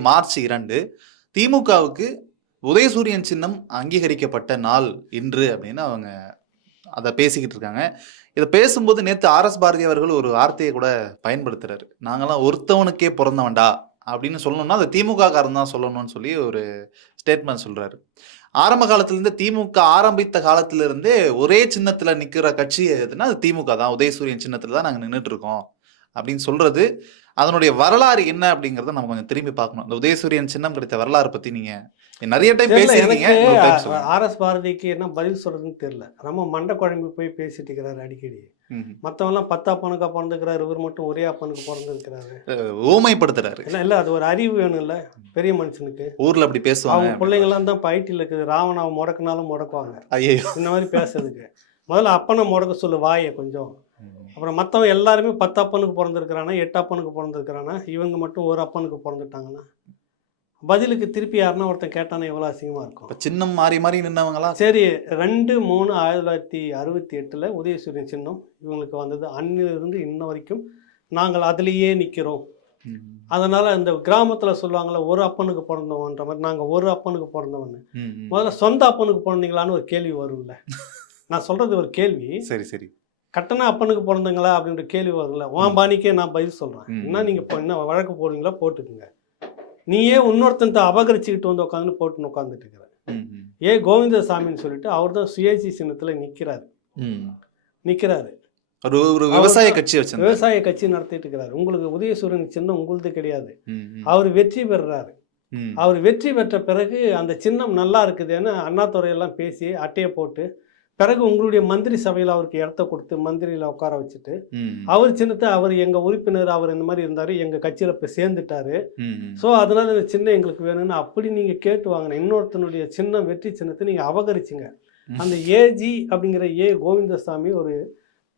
March இரண்டு திமுகவுக்கு உதயசூரியன் சின்னம் அங்கீகரிக்கப்பட்ட நாள் இன்று அப்படின்னு அவங்க அதை பேசிக்கிட்டு இருக்காங்க. இதை பேசும்போது நேற்று ஆர்எஸ் பாரதி அவர்கள் ஒரு வார்த்தையை கூட பயன்படுத்துறாரு. நாங்களாம் ஒருத்தவனுக்கே பிறந்தவன்டா அப்படின்னு சொல்லணும்னா அது திமுக காரன் தான் சொல்லணும்னு சொல்லி ஒரு ஸ்டேட்மெண்ட் சொல்றாரு. ஆரம்ப காலத்திலிருந்து திமுக ஆரம்பித்த காலத்திலிருந்தே ஒரே சின்னத்தில் நிற்கிற கட்சி எதுனா அது திமுக தான். உதயசூரியன் சின்னத்தில் தான் நாங்கள் நின்றுட்டு இருக்கோம். அப்படின்னு சொல்றது அதனுடைய வரலாறு என்ன அப்படிங்கறத நம்ம கொஞ்சம் திரும்பி பார்க்கணும். இந்த உதயசூரியன் சின்னம் கிடைத்த வரலாறு பத்தி நீங்க நிறைய டைம் time சொல்லுங்க. ஆர்எஸ் பாரதிக்கு என்ன பதில் சொல்றதுன்னு தெரியல. நம்ம மண்டை குழம்பு போய் பேசிட்டு இருக்கிறாரு அடிக்கடி. மற்றவங்களாம் பத்து அப்பனுக்கா பிறந்திருக்கிறாரு இவர் மட்டும் ஒரே அப்பனுக்கு பிறந்திருக்கிறாரு ஊமைப்படுத்துறாரு. இல்லை இல்லை அது ஒரு அறிவு வேணும்ல பெரிய மனுஷனுக்கு. ஊர்ல அப்படி பேசுவாங்க. அவங்க பிள்ளைங்களாம் தான் இப்போ ஐடியில் இருக்குது ராவணாவை முடக்குனாலும் முடக்குவாங்க. ஐயோ இந்த மாதிரி பேசுறதுக்கு. முதல்ல அப்பனை முடக்க சொல்லு வாயை கொஞ்சம். அப்புறம் மற்றவங்க எல்லாருமே பத்து அப்பனுக்கு பிறந்திருக்கிறானா எட்டு அப்பனுக்கு பிறந்திருக்கிறானா இவங்க மட்டும் ஒரு அப்பனுக்கு பிறந்துட்டாங்கன்னா? பதிலுக்கு திருப்பி யாருன்னா ஒருத்தன் கேட்டானா எவ்வளோ அசிங்கமாக இருக்கும். இப்ப சின்னம் மாறி மாறி நின்னவங்களா? சரி ரெண்டு மூணு ஆயிரத்தி தொள்ளாயிரத்தி அறுபத்தி எட்டில் உதயசூரியன் சின்னம் இவங்களுக்கு வந்தது. அன்னிலிருந்து இன்ன வரைக்கும் நாங்கள் அதிலேயே நிற்கிறோம். அதனால் இந்த கிராமத்தில் சொல்லுவாங்கள்ல ஒரு அப்பனுக்கு பிறந்தவன்ற மாதிரி நாங்கள் ஒரு அப்பனுக்கு பிறந்தவன் ம், ம். முதல்ல சொந்த அப்பனுக்கு பிறந்தீங்களான்னு ஒரு கேள்வி வரும்ல. நான் சொல்கிறது ஒரு கேள்வி. சரி சரி. கட்டண அப்பனுக்கு பிறந்தங்களா அப்படின்ற கேள்வி வரும்ல. உன் பாணிக்கே நான் பதில் சொல்கிறேன் ம். என்ன நீங்கள் என்ன வழக்கு போடுவீங்களா போட்டுக்குங்க. நீயே இன்னொருத்தன் அபகரிச்சுக்கிட்டு வந்து உட்காந்து போட்டுன்னு உட்காந்துட்டு இருக்கிற. ஏ கோவிந்தசாமின்னு சொல்லிட்டு அவர் தான் சுயேட்சை சின்னத்தில் நிற்கிறாரு. நிற்கிறாரு ஒரு ஒரு விவசாய கட்சி விவசாய கட்சி நடத்திட்டு இருக்கிறாரு. உங்களுக்கு உதயசூரன் சின்னம் உங்களுது கிடையாது. அவர் வெற்றி பெறுறாரு. அவர் வெற்றி பெற்ற பிறகு அந்த சின்னம் நல்லா இருக்குதுன்னு அண்ணாதுறையெல்லாம் பேசி அட்டையை போட்டு பிறகு உங்களுடைய மந்திரி சபையில் அவருக்கு இடத்த கொடுத்து மந்திரியில் உட்கார வச்சுட்டு. அவர் சின்னத்தை அவர் எங்கள் உறுப்பினர் அவர் இந்த மாதிரி இருந்தார் எங்கள் கட்சியில் இப்போ சேர்ந்துட்டாரு. ஸோ அதனால இந்த சின்னம் எங்களுக்கு வேணும்னு அப்படி நீங்கள் கேட்டு வாங்கின இன்னொருத்தனுடைய சின்னம் வெற்றி சின்னத்தை நீங்கள் அபகரிச்சிங்க. அந்த ஏஜி அப்படிங்கிற ஏ கோவிந்தசாமி ஒரு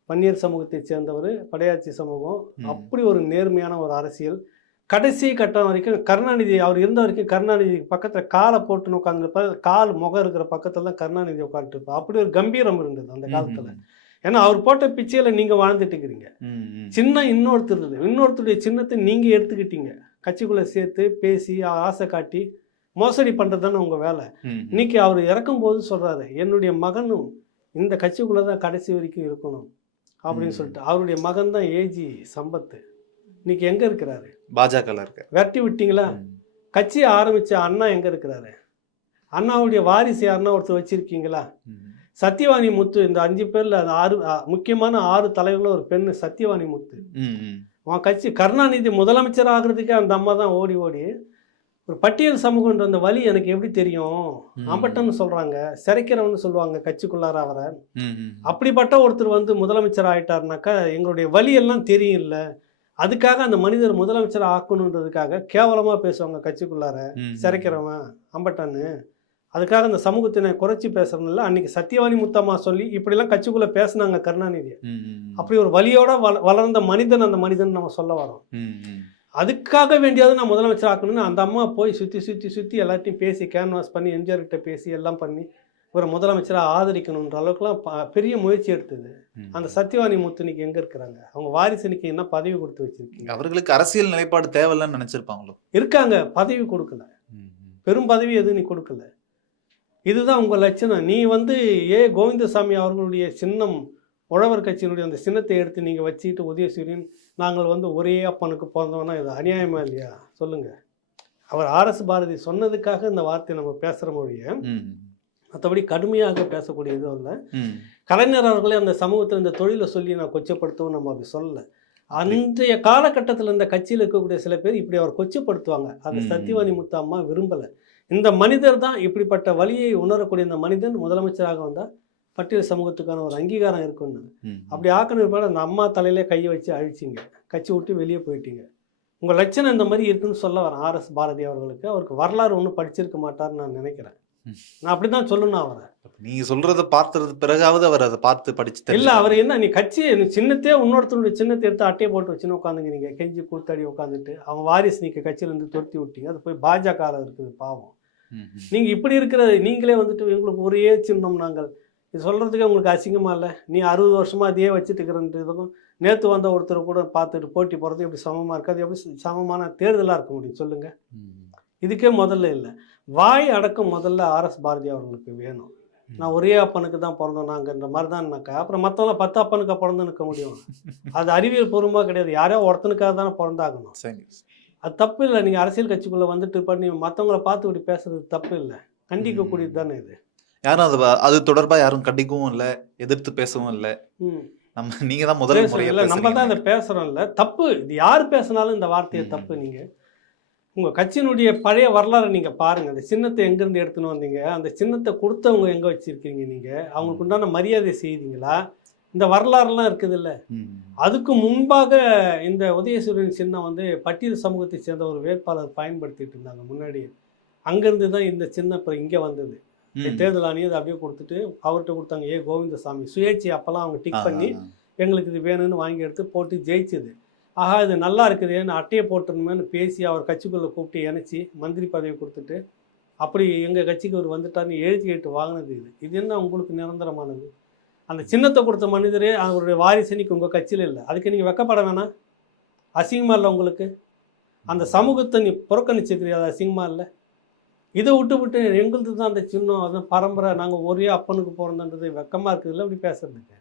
பன்னீர் சமூகத்தை சேர்ந்தவர் படையாச்சி சமூகம். அப்படி ஒரு நேர்மையான ஒரு அரசியல் கடைசி கட்டம் வரைக்கும் கருணாநிதி அவர் இருந்த வரைக்கும் கருணாநிதி பக்கத்தில் காலை போட்டுன்னு உட்காந்துருப்பார் கால் முகம் இருக்கிற பக்கத்தில் தான் கருணாநிதி உட்காந்துருப்பார் அப்படி ஒரு கம்பீரம் இருந்தது அந்த காலத்தில். ஏன்னா அவர் போட்ட பிச்சையில் நீங்கள் வாழ்ந்துட்டு இருக்கிறீங்க. சின்னம் இன்னொருத்தர் இருந்தது. இன்னொருத்தருடைய சின்னத்தை நீங்கள் எடுத்துக்கிட்டீங்க. கட்சிக்குள்ளே சேர்த்து பேசி ஆசை காட்டி மோசடி பண்ணுறது தானே உங்கள் வேலை. இன்னைக்கு அவர் இறக்கும்போது சொல்கிறாரு என்னுடைய மகனும் இந்த கட்சிக்குள்ளே தான் கடைசி வரைக்கும் இருக்கணும். அப்படின்னு. சொல்லிட்டு. அவருடைய மகன் தான் ஏஜி சம்பத்து. இன்னைக்கு எங்கே இருக்கிறாரு இருக்க விரட்டி விட்டீங்களா ம். கட்சியை ஆரம்பித்த அண்ணா எங்கே இருக்கிறாரு அண்ணாவுடைய வாரிசு யாருன்னா ஒருத்தர் வச்சிருக்கீங்களா. சத்யவாணி முத்து இந்த அஞ்சு பேரில் அந்த ஆறு முக்கியமான ஆறு தலைவர்களும் ஒரு பெண்ணு சத்யவாணி முத்து. உன் கட்சி கருணாநிதி முதலமைச்சர் ஆகிறதுக்கே அந்த அம்மா தான் ஓடி ஓடி ஒரு பட்டியல் சமூகன்ற அந்த வழி எனக்கு எப்படி தெரியும் ம். அம்பட்டன்னு சொல்றாங்க சிறைக்கிறவன்னு சொல்லுவாங்க கட்சிக்குள்ளார அவரை. அப்படிப்பட்ட ஒருத்தர் வந்து முதலமைச்சர் ஆயிட்டாருனாக்கா எங்களுடைய வழி எல்லாம் தெரியும்ல அதுக்காக அந்த மனிதர் முதலமைச்சர் ஆக்கணுன்றதுக்காக கேவலமா பேசுவாங்க கட்சிக்குள்ளார. சிறைக்கிறவன் அம்பட்டான்னு அதுக்காக அந்த சமூகத்தினை குறைச்சி பேசுறதுல அன்னைக்கு சத்யவாணி முத்தம்மா சொல்லி இப்படிலாம் கட்சிக்குள்ள பேசுனாங்க கருணாநிதி. அப்படி ஒரு வழியோட வள வளர்ந்த மனிதன் அந்த மனிதன் நம்ம சொல்ல வரோம். அதுக்காக வேண்டியாவது நான் முதலமைச்சர் ஆக்கணும்னு அந்த அம்மா போய் சுற்றி சுற்றி சுற்றி எல்லாத்தையும் பேசி கேன்வாஸ் பண்ணி எம்ஜிஆர் கிட்ட பேசி எல்லாம் பண்ணி ஒரு முதலமைச்சராக ஆதரிக்கணுன்ற அளவுக்குலாம் பெரிய முயற்சி எடுத்தது. அந்த சத்யவாணி முத்து இன்னைக்கு எங்கே இருக்கிறாங்க? அவங்க வாரிசுனிக்கு என்ன பதவி கொடுத்து வச்சிருக்கீங்க? அவர்களுக்கு அரசியல் நிலைப்பாடு தேவையில்லைன்னு நினைச்சிருப்பாங்களோ? இருக்காங்க பதவி கொடுக்கல. பெரும் பதவி எதுவும் நீ கொடுக்கல. இதுதான் உங்கள் லட்சணம். நீ வந்து ஏ. கோவிந்தசாமி அவர்களுடைய சின்னம் உழவர் கட்சியினுடைய அந்த சின்னத்தை எடுத்து நீங்கள் வச்சுக்கிட்டு உதயசூரியன் நாங்கள் வந்து ஒரே அப்பனுக்கு பிறந்தோம்னா இது அநியாயமா இல்லையா? சொல்லுங்க. அவர் ஆர்எஸ் பாரதி சொன்னதுக்காக இந்த வார்த்தையை நம்ம பேசுகிற மொழிய மற்றபடி கடுமையாக பேசக்கூடிய இதுவும் இல்லை. கலைஞர் அவர்களே அந்த சமூகத்தில் இந்த தொழிலை சொல்லி நான் கொச்சப்படுத்தவும் நம்ம அப்படி சொல்லலை. அன்றைய காலகட்டத்தில் இந்த கட்சியில் இருக்கக்கூடிய சில பேர் இப்படி அவர் கொச்சப்படுத்துவாங்க. அந்த ம். சத்யவாணி முத்து அம்மா விரும்பலை. இந்த மனிதர் தான் இப்படிப்பட்ட வழியை உணரக்கூடிய இந்த மனிதன் முதலமைச்சராக வந்தால் பட்டியல் சமூகத்துக்கான ஒரு அங்கீகாரம் இருக்குன்னு. அப்படி ஆக்கணும் பாடு அந்த அம்மா தலையிலே கையை வச்சு அழிச்சிங்க. கட்சி விட்டு வெளியே போயிட்டீங்க. உங்கள் லட்சணம் இந்த மாதிரி இருக்குன்னு சொல்ல வரேன் ஆர்எஸ் பாரதி அவர்களுக்கு. அவருக்கு வரலாறு ஒன்றும் படிச்சிருக்க மாட்டார்னு நான் நினைக்கிறேன். நான் அப்படி தான் சொல்லணும் அவரை. நீங்க சொல்றத பார்த்தது பிறகாவது அவர் அதை பார்த்து படிச்சு இல்ல. அவர் என்ன நீ கட்சி நீ சின்னத்தே இன்னொருத்தருடைய சின்னத்தை எடுத்து அட்டையை போட்டு வச்சுன்னு உட்காந்துங்க நீங்க. கெஞ்சி கூத்தாடி உட்காந்துட்டு அவன் வாரிசு நீங்க கட்சியில இருந்து துரத்தி விட்டீங்க. அது போய் பாஜக இருக்குது பாவம். நீங்க இப்படி இருக்கிற நீங்களே வந்துட்டு எங்களுக்கு ஒரே சின்னம் நாங்கள். இது சொல்றதுக்கு உங்களுக்கு அசிங்கமா இல்லை. நீ அறுபது வருஷமா அதையே வச்சுட்டு இருக்கிறன்றதுக்கும் நேத்து வந்த ஒருத்தர் கூட பார்த்துட்டு போட்டி போறது எப்படி சமமா இருக்கு அது எப்படி சமமான தேர்தலா இருக்க முடியும்? சொல்லுங்க. ம். இதுக்கே முதல்ல இல்லை. வாய் அடக்கம் முதல்ல ஆர்எஸ் பாரதி அவர்களுக்கு வேணும். நான் ஒரே அப்பனுக்கு தான் பிறந்தோம். நாங்கன்ற மாதிரி தான்னாக்கா அப்புறம் மற்றவங்க பத்து அப்பனுக்கு பிறந்து நிற்க முடியும். அது அறிவியல் பூர்வமாக கிடையாது. யாரோ ஒருத்தனுக்காக தானே பிறந்தாகணும். சரி. அது தப்பு இல்லை. நீங்கள் அரசியல் கட்சிக்குள்ளே வந்துட்டு பண்ணி மற்றவங்கள பார்த்து இப்படி பேசுறது தப்பு இல்லை. கண்டிக்கக்கூடியது தானே இது. யாரும் அது அது தொடர்பா யாரும் கண்டிக்கவும் இல்ல. எதிர்த்து பேசவும் இல்ல. நம்ம நீங்க தான் முதல் நம்ம தான் இதை. பேசுகிறோம்ல தப்பு. இது யார் பேசினாலும் இந்த வார்த்தையை. தப்பு நீங்கள் உங்கள் கட்சியினுடைய பழைய வரலாறு நீங்கள் பாருங்கள் அந்த சின்னத்தை எங்கேருந்து எடுத்துன்னு வந்தீங்க? அந்த சின்னத்தை கொடுத்தவங்க எங்கே வச்சுருக்கீங்க நீங்கள் அவங்களுக்கு உண்டான மரியாதை செய்தீங்களா? இந்த வரலாறுலாம் இருக்குதுல்ல. ம். அதுக்கு முன்பாக இந்த உதயசூரியன் சின்னம் வந்து பட்டியல் சமூகத்தை சேர்ந்த ஒரு வேட்பாளர் பயன்படுத்திட்டு இருந்தாங்க முன்னாடி அங்கேருந்து தான் இந்த சின்னம் இப்போ இங்கே வந்தது. தேர்தல் ஆணையம் அப்படியே கொடுத்துட்டு அவர்கிட்ட கொடுத்தாங்க ஏ கோவிந்தசாமி. சுயேட்சை அப்போல்லாம் அவங்க டிக் பண்ணி எங்களுக்கு இது வேணும்னு வாங்கி எடுத்து போட்டு ஜெயிச்சுது. ஆஹா இது நல்லா இருக்குதுன்னு அட்டையை போட்டுருணுமேனு பேசி அவர் கட்சிக்குள்ளே கூப்பிட்டு இணைச்சி மந்திரி பதவி கொடுத்துட்டு அப்படி எங்கள் கட்சிக்கு அவர் வந்துட்டார்னு எழுதி கேட்டு வாங்கினது இது. இது என்ன உங்களுக்கு நிரந்தரமானது? அந்த சின்னத்தை கொடுத்த மனிதரே அவருடைய வாரிசு உங்கள் கட்சியில் இல்லை. அதுக்கு நீங்கள் வெக்கப்பட வேணாம். அசிங்கமாக இல்லை உங்களுக்கு? அந்த சமூகத்தை நீ புறக்கணிச்சுக்கிறியா அது அசிங்கமாக இல்லை? இதை விட்டு விட்டு எங்களுது தான் அந்த சின்னம் அதுதான் பரம்பரை. நாங்கள் ஒரே அப்பனுக்கு பிறந்தன்றது வெக்கமாக இருக்குதுல்ல? அப்படி பேசுறதுக்கு.